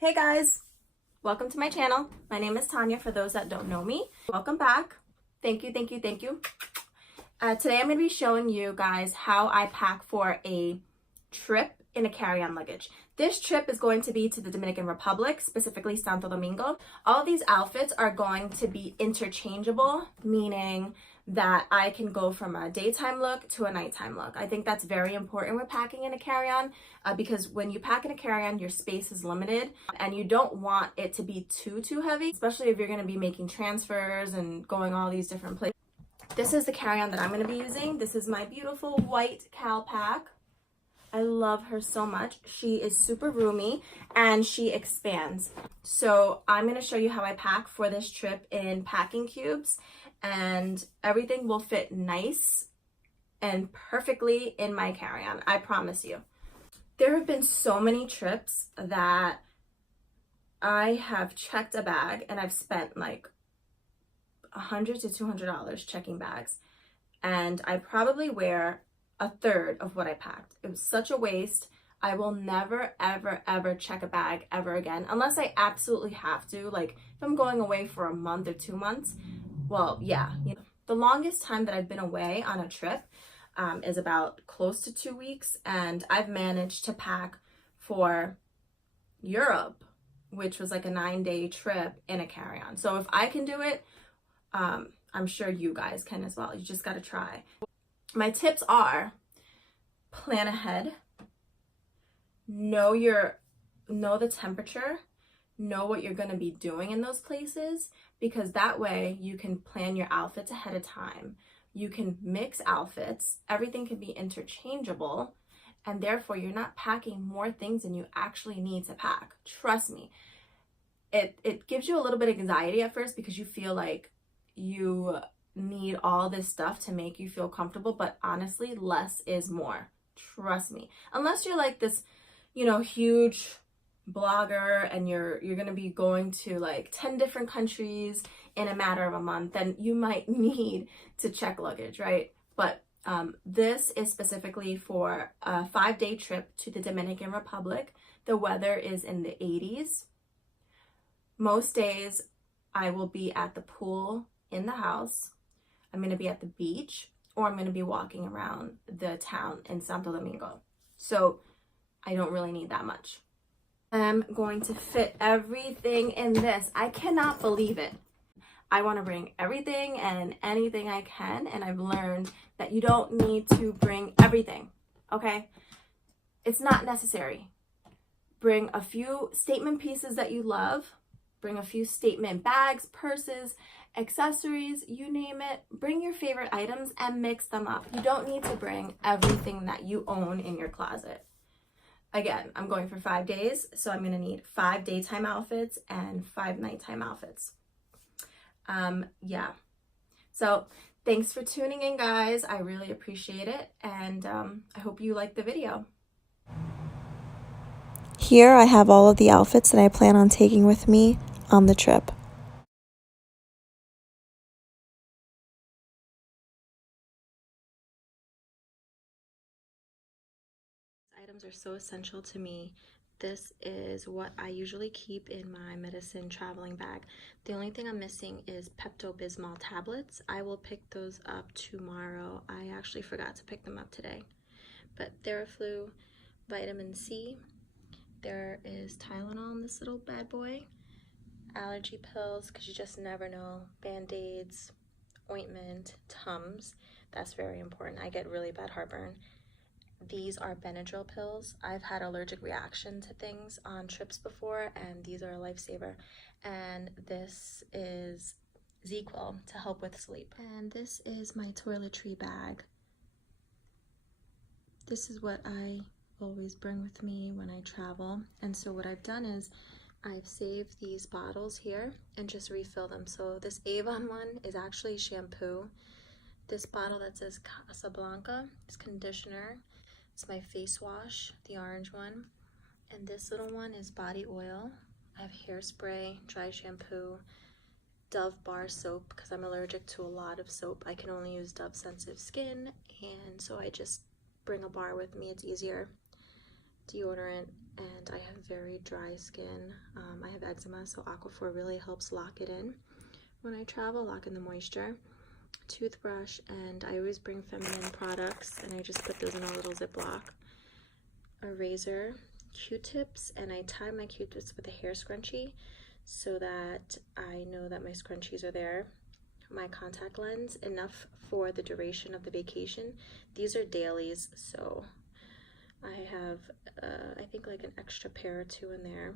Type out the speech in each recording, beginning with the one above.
Hey guys, welcome to my channel. My name is Tanya for those that don't know me. Welcome back. Thank you. Today I'm going to be showing you guys how I pack for a trip in a carry-on luggage. This trip is going to be to the Dominican Republic, specifically Santo Domingo. All of these outfits are going to be interchangeable, meaning that I can go from a daytime look to a nighttime look. I think that's very important with packing in a carry-on because when you pack in a carry-on, your space is limited and you don't want it to be too heavy, especially if you're going to be making transfers and going all these different places. This is the carry-on that I'm going to be using. This is my beautiful white CALPAK. I love her so much. She is super roomy and she expands. So I'm going to show you how I pack for this trip in packing cubes, and everything will fit nice and perfectly in my carry-on. I promise you. There have been so many trips that I have checked a bag and I've spent like $100 to $200 checking bags, and I probably wear a third of what I packed. It was such a waste. I will never ever check a bag ever again unless I absolutely have to. Like if I'm going away for a month or 2 months, well, yeah, you know, the longest time that I've been away on a trip is about close to 2 weeks, and I've managed to pack for Europe, which was like a 9-day trip in a carry-on. So if I can do it, I'm sure you guys can as well. You just got to try. My tips are: plan ahead, know the temperature, know what you're going to be doing in those places, because that way you can plan your outfits ahead of time. You can mix outfits, everything can be interchangeable, and therefore you're not packing more things than you actually need to pack. Trust me. It gives you a little bit of anxiety at first because you feel like you need all this stuff to make you feel comfortable, but honestly, less is more. Trust me. Unless you're like this, you know, huge blogger and you're gonna be going to like 10 different countries in a matter of a month, then you might need to check luggage, right? But this is specifically for a 5-day trip to the Dominican Republic. The weather is in the 80s. Most days I will be at the pool in the house. I'm going to be at the beach, or I'm going to be walking around the town in Santo Domingo. So I don't really need that much. I'm going to fit everything in this. I cannot believe it. I want to bring everything and anything I can, and I've learned that you don't need to bring everything, okay? It's not necessary. Bring a few statement pieces that you love. Bring a few statement bags, purses, accessories, you name it. Bring your favorite items and mix them up. You don't need to bring everything that you own in your closet. Again, I'm going for 5 days, so I'm going to need 5 daytime outfits and 5 nighttime outfits. Yeah. So thanks for tuning in, guys. I really appreciate it, and I hope you like the video. Here I have all of the outfits that I plan on taking with me on the trip. Items are so essential to me. This is what I usually keep in my medicine traveling bag. The only thing I'm missing is Pepto-Bismol tablets. I will pick those up tomorrow. I actually forgot to pick them up today. But Theraflu, vitamin C. There is Tylenol in this little bad boy. Allergy pills, because you just never know. Band-Aids, ointment, Tums. That's very important. I get really bad heartburn. These are Benadryl pills. I've had allergic reaction to things on trips before, and these are a lifesaver. And this is ZzzQuil to help with sleep. And this is my toiletry bag. This is what I always bring with me when I travel. And so what I've done is I've saved these bottles here and just refill them. So this Avon one is actually shampoo. This bottle that says Casablanca is conditioner. It's my face wash, the orange one. And this little one is body oil. I have hairspray, dry shampoo, Dove bar soap, because I'm allergic to a lot of soap. I can only use Dove sensitive skin, and so I just bring a bar with me. It's easier. deodorant, and I have very dry skin. I have eczema, so Aquaphor really helps lock it in when I travel, lock in the moisture. Toothbrush, and I always bring feminine products, and I just put those in a little Ziploc. A razor, Q-tips, and I tie my Q-tips with a hair scrunchie so that I know that my scrunchies are there. My contact lens, enough for the duration of the vacation. These are dailies, so I have I think like an extra pair or two in there,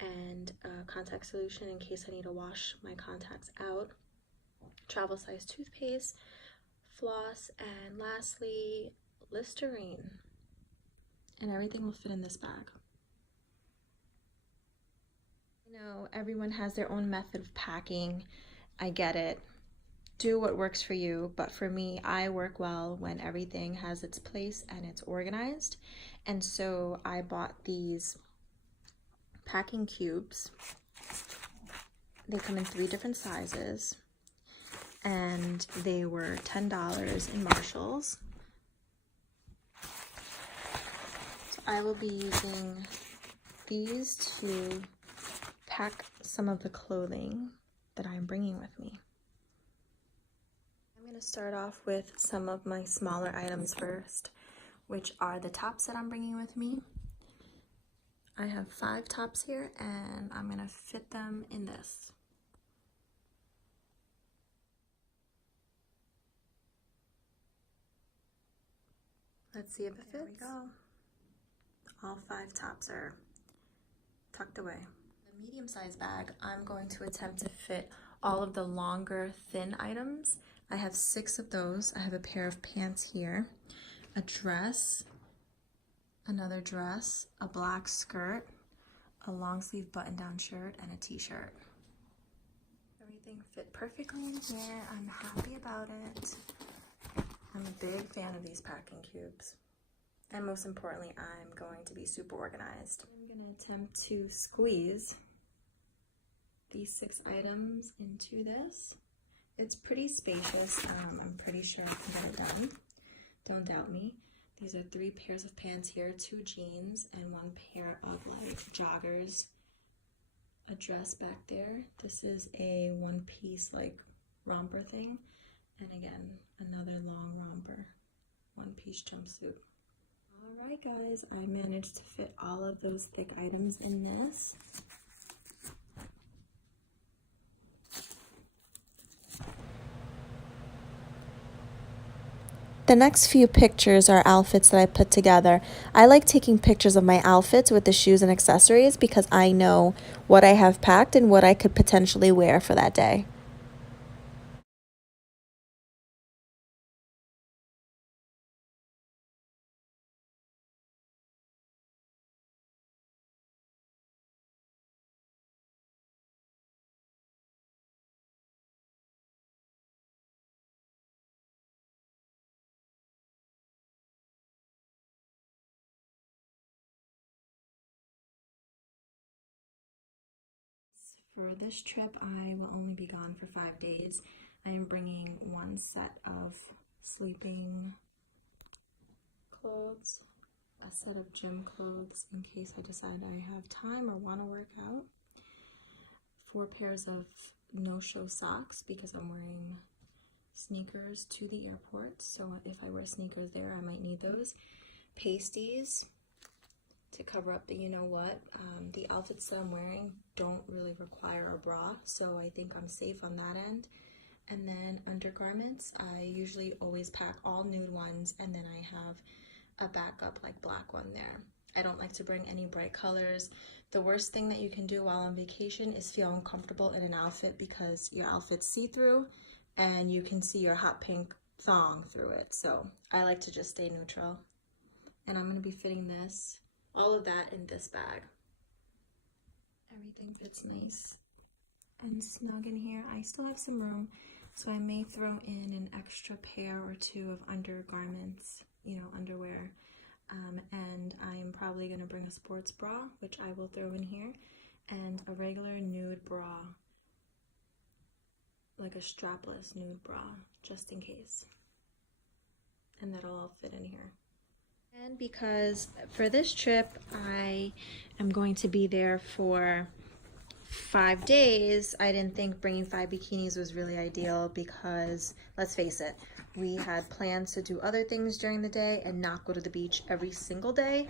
and a contact solution in case I need to wash my contacts out. Travel size toothpaste, floss, and lastly Listerine. And everything will fit in this bag. You know, everyone has their own method of packing. I get it. Do what works for you, but for me, I work well when everything has its place and it's organized. And so I bought these packing cubes. They come in 3 different sizes, and they were $10 in Marshalls. So I will be using these to pack some of the clothing that I'm bringing with me. I'm going to start off with some of my smaller items first, which are the tops that I'm bringing with me. I have 5 tops here, and I'm going to fit them in this. Let's see if it fits. There we go. All 5 tops are tucked away. The medium-sized bag, I'm going to attempt to fit all of the longer, thin items. I have 6 of those. I have a pair of pants here, a dress, another dress, a black skirt, a long sleeve button-down shirt, and a t-shirt. Everything fit perfectly in here. I'm happy about it. I'm a big fan of these packing cubes. And most importantly, I'm going to be super organized. I'm going to attempt to squeeze these 6 items into this. It's pretty spacious. I'm pretty sure I can get it done. Don't doubt me. These are 3 pairs of pants here, 2 jeans, and 1 pair of like joggers. A dress back there. This is a 1-piece like romper thing. And again, another long romper, 1-piece jumpsuit. All right, guys, I managed to fit all of those thick items in this. The next few pictures are outfits that I put together. I like taking pictures of my outfits with the shoes and accessories because I know what I have packed and what I could potentially wear for that day. For this trip, I will only be gone for 5 days. I am bringing 1 set of sleeping clothes, a set of gym clothes in case I decide I have time or want to work out, 4 pairs of no-show socks because I'm wearing sneakers to the airport, so if I wear sneakers there, I might need those, pasties to cover up the you-know-what. The outfits that I'm wearing don't really require a bra, so I think I'm safe on that end. And then undergarments, I usually always pack all nude ones, and then I have a backup like black one there. I don't like to bring any bright colors. The worst thing that you can do while on vacation is feel uncomfortable in an outfit because your outfit's see-through and you can see your hot pink thong through it. So I like to just stay neutral. And I'm going to be fitting this, all of that in this bag. Everything fits nice and snug in here. I still have some room, so I may throw in an extra pair or 2 of undergarments, underwear. And I am probably going to bring a sports bra, which I will throw in here, and a regular nude bra, like a strapless nude bra, just in case. And that'll all fit in here. And because for this trip, I am going to be there for 5 days, I didn't think bringing 5 bikinis was really ideal because, let's face it, we had plans to do other things during the day and not go to the beach every single day.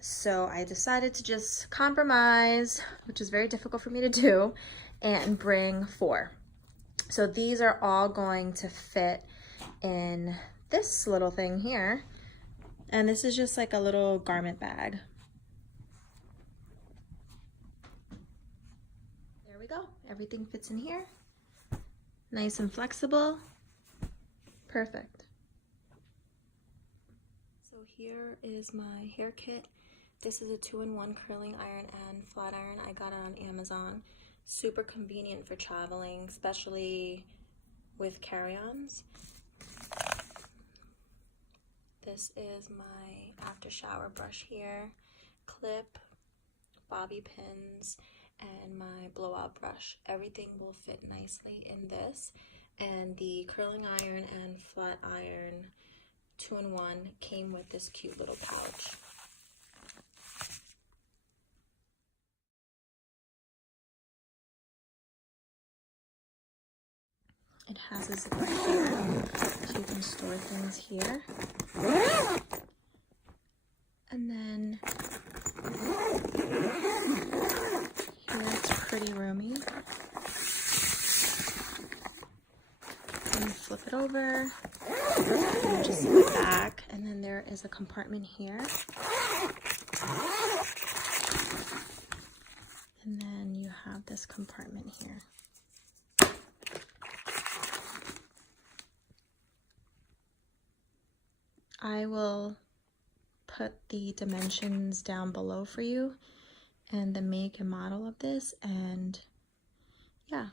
So I decided to just compromise, which is very difficult for me to do, and bring 4. So these are all going to fit in this little thing here. And this is just like a little garment bag. There we go. Everything fits in here. Nice and flexible. Perfect. So here is my hair kit. This is a 2-in-1 curling iron and flat iron. I got it on Amazon. Super convenient for traveling, especially with carry-ons. This is my after shower brush here, clip, bobby pins, and my blowout brush. Everything will fit nicely in this. And the curling iron and flat iron 2-in-1 came with this cute little pouch. It has a zipper here, so you can store things here. And then here it's pretty roomy. And you flip it over, and you just zip it back, and then there is a compartment here. And then you have this compartment here. I will put the dimensions down below for you and the make and model of this, and yeah.